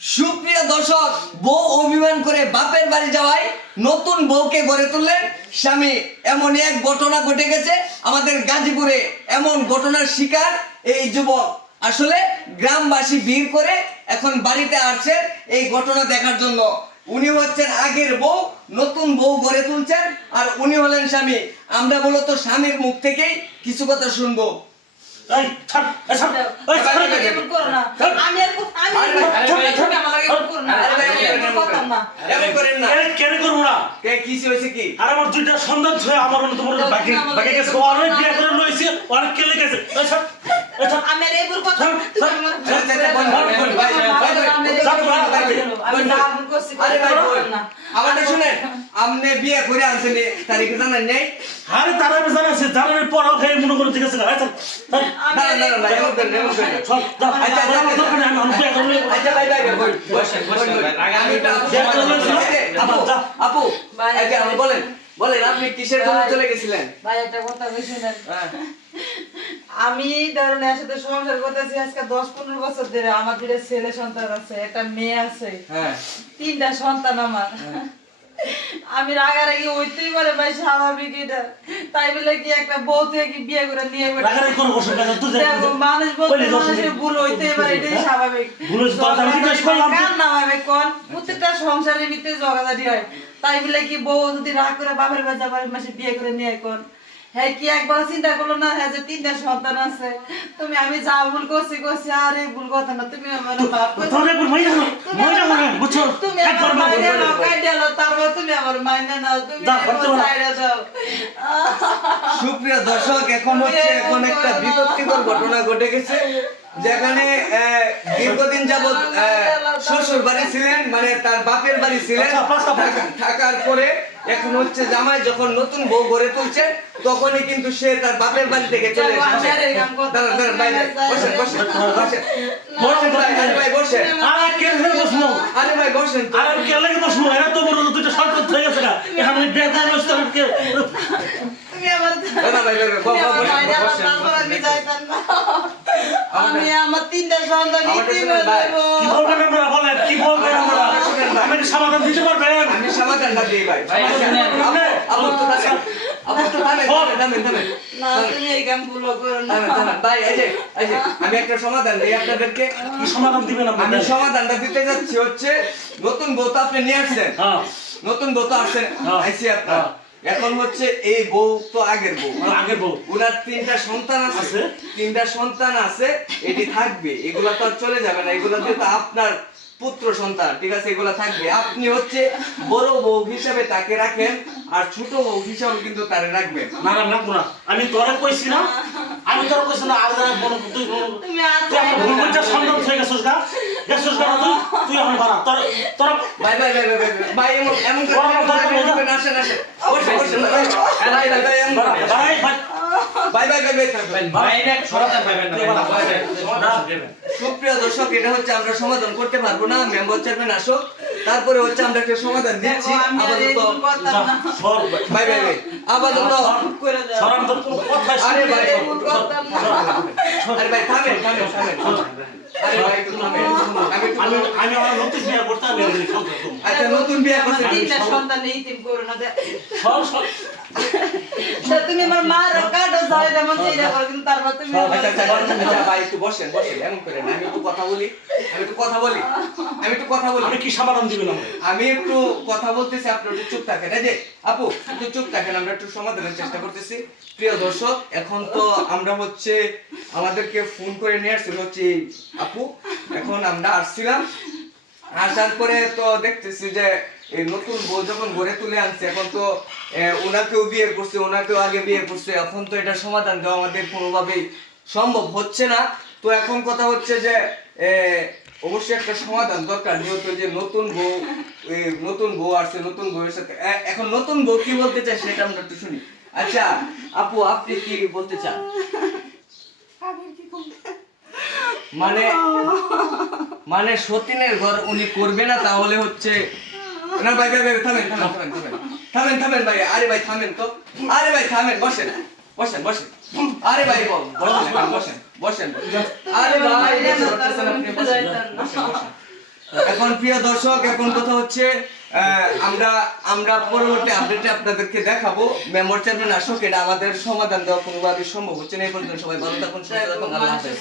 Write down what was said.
সুপ্রিয় দর্শক, বউ অভিমান করে বাপের বাড়ি যাওয়ায় নতুন বউকে গড়ে তুললেন স্বামী। এমন এক ঘটনা ঘটে গেছে আমাদের গাজীপুরে। এমন ঘটনার শিকার এই যুবক। আসলে গ্রামবাসী ভিড় করে এখন বাড়িতে আসছেন এই ঘটনা দেখার জন্য। উনি হচ্ছেন আগের বউ, নতুন বউ গড়ে তুলছেন, আর উনি হলেন স্বামী। আমরা মূলত স্বামীর মুখ থেকেই কিছু কথা শুনবো। এই ছাড় এই ছাড় এই ছাড় এমন করো না। আমি আর আমার লাগে এমন করো না। এমন করতাম না। এমন করেন না। এই কেন করব না কে কিছু হয়েছে কি? আর আমার দুইটা সন্তান ছয় আমার তোমার বাকি বাকি গেছে অনেক বিয়ে করে লইছে অনেক কেলে গেছে এই ছাড় এই ছাড় আমি আর এমন কথা আমি না ভুল করছি। আরে ভাই বল না। আমাদের শুনেন, আপনি বিয়ে করে আনছেন তারিখ জানেন নেই? আরে তারা জানাছে জানার পরও খেয়ে মনে করে ঠিক আছে না ছাড় না না না এমন করেন না, এমন করেন না। সব দাও আচ্ছা আমার দোকানে আমি বিয়ে করে লই আচ্ছা ভাই ভাই বল বসেন বসেন। আমি তো আপু আগে আমি বলেন বলেন আপনি কিসের জন্য চলে গেছিলেন? ভাই একটা কথা শুনেন। হ্যাঁ আমি ধরেন এর সাথে সংসার করতেছি আজকে 10-15 বছর ধরে। আমার দুটো ছেলে সন্তান আছে, একটা মেয়ে আছে, হ্যাঁ তিনটা সন্তান আমার। আমি রাগারাগি হইতেই পারে ভাই, স্বাভাবিক এটা। তাই বলে কি একটা বউ থেকে কি বিয়ে করে নিয়ে রাগারাগি করো বসে কাজ তুই মানুষ বলতে মানুষের ভুল হইতেই পারে, এটাই স্বাভাবিক। ভুল হয়েছে, তোর আমি জিজ্ঞেস করলাম। কার না হবে কোন প্রত্যেকটা সংসারের ভিতরে ঝগড়াঝাটি হয়। তাই বলে কি বউ যদি রাগ করে বাপের বাড়ি যাবার মাসে বিয়ে করে নিয়ে কোন হ্যাঁ কি একবার চিন্তা করলো না হ্যাঁ যে তিনটা সন্তান আছে। তুমি আমি যা ভুল করছি আর এই ভুল কথা না। তুমি আমার বাপ তোর একবার মাইনা না মজা করে বুঝছো তুমি আমার মাইনে নাও, কাইডা নাও, তারপর তুমি আমার মাইনে নাও, তুমি আমার সাইডে দাও। সুপ্রিয় দর্শক, এখন একটা বিপত্তিকর ঘটনা ঘটে গেছে, যেখানে দীর্ঘদিন যাবৎ শ্বশুর বাড়ি ছিলেন, মানে তার বাপের বাড়ি ছিলেন। থাকার পরে এখন হচ্ছে জামাই যখন নতুন বউ গড়ে তুলছে, তখনই কিন্তু সে তার বাপের বাড়ি থেকে চলে এসেছে। বসেন বসেন বসেন বসেন ভাই, আরে ভাই বসেন। আরে কেলে বসমু আরে ভাই বসেন তো। আরে কেলে বসমু এরা তো বড় দুইটা সরকার হয়ে গেছে না এখন আমি বিয়ে করে লইছি কে তুমি আমার না ভাই বসেন আমি যাইতাম না। আমি আমার তিনটা সন্তান ইতিমধ্যে দেবো। কি বলবেন আপনারা বলেন কি বলবেন আপনারা আমি সমাধান দিতে পারবেন আমি সমাধানটা দিই ভাই। আপু তো থামেন। না তুমি এই কাম ভুলো করো না। ভাই এই যে আমি একটা সমাধান দিই আপনাদেরকে। কি সমাধান দিবেন আমি আপনারা সমাধানটা দিতে যাচ্ছি হচ্ছে, নতুন বউ তো আপনি নিয়ে আসছেন, হ্যাঁ নতুন বউ তো আসছেন আইসি আপনার। হ্যাঁ। এখন হচ্ছে এই বউ তো আগের বউ, আগের বউ উনার তিনটা সন্তান আছে, তিনটা সন্তান আছে, এটি থাকবে, এগুলা তো আর চলে যাবে না। এগুলা তো আপনার পুত্র সন্তান, ঠিক আছে, এগুলা থাকবে। আপনি হচ্ছে বড় বউ হিসাবে তাকে রাখেন, আর ছোট বউ হিসাবে কিন্তু তারে রাখবেন। না না না আমি তোরে কইছি না আমি তোরে কইছি না আর বড় তুই তুমি আর ভুল করছিস সন্তান থেকে গেছস গা তুই আমার বাড়া তোর ভাই এমন করে আসেন বসেন সুপ্রিয় দর্শক, এটা হচ্ছে আমরা সমাধান করতে পারবো না। মেম্বার চেয়ারম্যান আসো, তারপরে হচ্ছে আমরা একটা সমাধান দিচ্ছি। আপাতত সরাম তোর কথা আরে ভাই থামেন। আমি আমার নতুন বিয়ে করতে আমি আচ্ছা নতুন বিয়ে করছেন, তিনটা সন্তান ইতিম করো না। সব তুমি আমার মা কাটো যাও যেমন সেইটা করো, কিন্তু তারপর তুমি আচ্ছা ভাই একটু বসেন এমন করে না। আমি একটু কথা বলি আমি কি সমাধান দিবেন আমি একটু কথা বলতেছি, আপনি একটু চুপ থাকেন। এই যে আপু একটু চুপ থাকেন, আমরা একটু সমাধানের চেষ্টা করতেছি। প্রিয় দর্শক, এখন তো আমরা হচ্ছে আমাদেরকে ফোন করে নিয়ে আসছিল হচ্ছে আপু। এখন আমরা আসছিলাম, আসার পরে তো দেখতেছি যে এই নতুন বউ যখন গড়ে তুলে আনছে, এখন তো ওনাকেও বিয়ে করছে, ওনাকেও আগে বিয়ে করছে। এখন তো এটা সমাধান দেওয়া আমাদের কোনোভাবেই সম্ভব হচ্ছে না। তো এখন কথা হচ্ছে যে অবশ্যই একটা সমাধান দরকার, যেহেতু যে নতুন বউ আসছে, নতুন বউয়ের সাথে এখন নতুন বউ কি বলতে চায় সেটা আমরা একটু শুনি। আচ্ছা আপু, আপনি কি বলতে চান? মানে সতীনের ঘর উনি করবে না, তাহলে হচ্ছে না। ভাই থামেন ভাই। আরে ভাই থামেন তো, আরে ভাই থামেন, বসেন। আরে ভাই বসেন। আরে ভাই আপনি বসেন। এখন প্রিয় দর্শক এখন কথা হচ্ছে আমরা আমরা পরবর্তী আপডেটে আপনাদেরকে দেখাবো মেম্বার চ্যানেল আসুক, এটা আমাদের সমাধান দেওয়া কোনোভাবে সম্ভব হচ্ছে না। এই পর্যন্ত সবাই ভালো থাকুন, সুস্থ থাকুন, আল্লাহ হাফেজ।